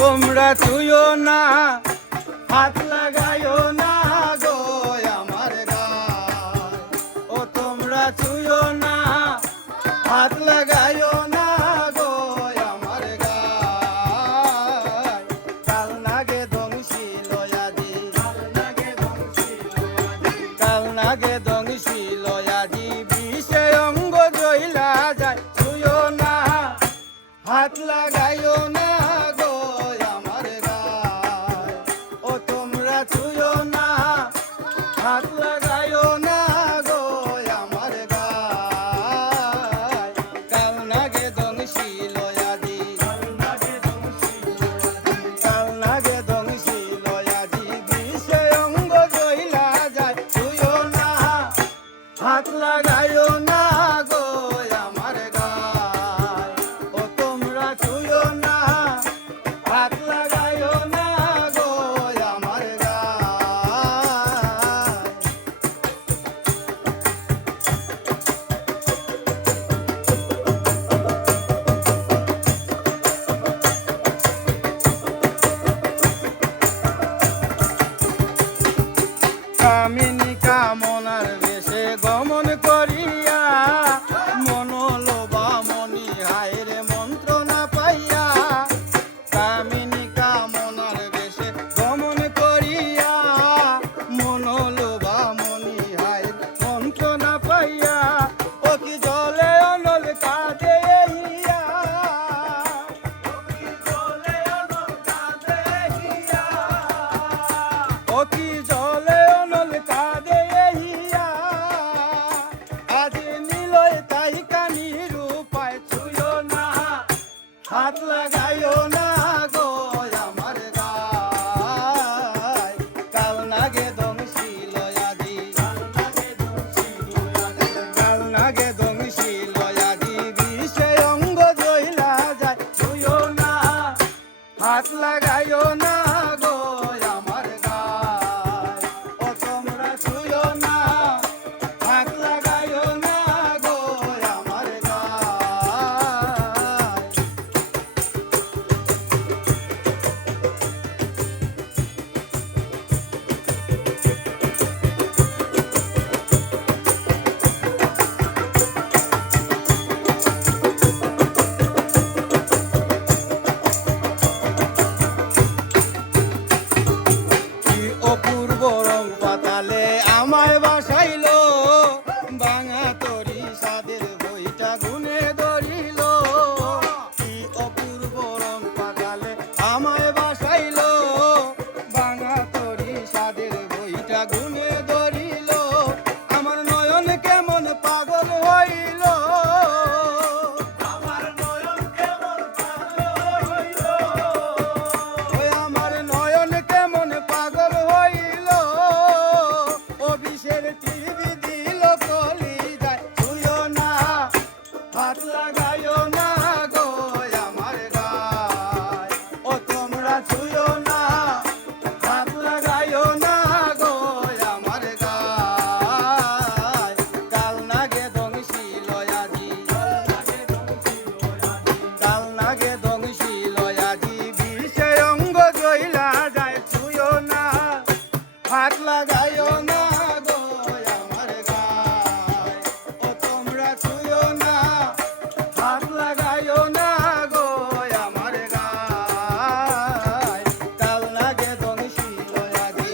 তোমরা ছুঁয়ো না হাত লাগাইও না গো আমার গায়। ও তোমরা ছুঁয়ো না হাত লাগাইও না গো আমার গায়। কাল নাগে ধ্বংসী লয়াদি, কাল নাগে ধ্বংসী লয়াদি, বিষে অঙ্গ জইলা যায়। ছুঁয়ো না হাত লাগাইও না গো আমার গায়। ও তোমরা ছুঁয়ো না হাত লাগাইও না গো আমার গায়। কাল নাগে ধ্বংসী লয়াদি, কাল নাগে ধ্বংসী লয়াদি, বিষে অঙ্গ জইলা যায়। ছুঁয়ো না হাত লাগাইও না গো আমার গায়। ও তোমরা ছুঁয়ো না হাত লাগাইও না গো আমার গায়। কামিনী কামনার বেশে গমন করিয়া, মনোলোভা মনি হায়রে মন্ত্র না পাইয়া। কামিনী কামনার বেশে গমন করিয়া, মনোলোভা মনি হায় মন্ত্র না পাইয়া। ও কি জলে অনল কাঁদে হিয়া, ও কি জলে অনল কাঁদে হিয়া। আজ নিলয় তাই কানির উপায়। ছুঁয়ো না হাত লাগাইও না গো আমার গায়। কাল নাগে ধ্বংসী লয়াদি, কাল নাগে ধ্বংসী লয়াদি, বিষে অঙ্গ জইলা যায়। ছুঁয়ো না হাত লাগাইও না গো আমার গায়। ও তোমরা ছুঁয়ো না হাত লাগাইও না গো আমার গায়। কি অপূর্ব রং পাতালে আমায় বাসাইলো, ভাঙা তরি সাদের বইটা গুনে ধরিল। কি অপূর্ব রং পাতালে আমায় বাসাইলো, ভাঙা তরি সাদের বইটা গুনে ধরিল। আমার নয়ন কেমন পাগল হইল, আমার নয়ন কেমন পাগল হইল। ওই আমার নয়ন কেমন পাগল হইল, অভিষের টিভি দিল কলি যায়। ছুঁয়ো না হাত লাগাইও না গো আমার গায়। ও তোমরা ছুঁয়ো না হাত লাগাইও না গো আমার গায়। কাল নাগে ধ্বংসী লয়াদি, কাল নাগে ধ্বংসী লয়াদি, বিষে অঙ্গ জইলা যায়। ছুঁয়ো না হাত লাগাইও না গো আমার গায়। ও তোমরা ছুঁয়ো না হাত লাগাইও না গো আমার গায়। কাল নাগে ধ্বংসী লয়াদি,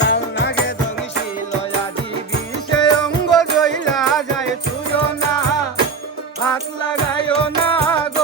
কাল নাগে ধ্বংসী লয়াদি, বিষে অঙ্গ জইলা যায়। ছুঁয়ো না হাত লাগাইও না গো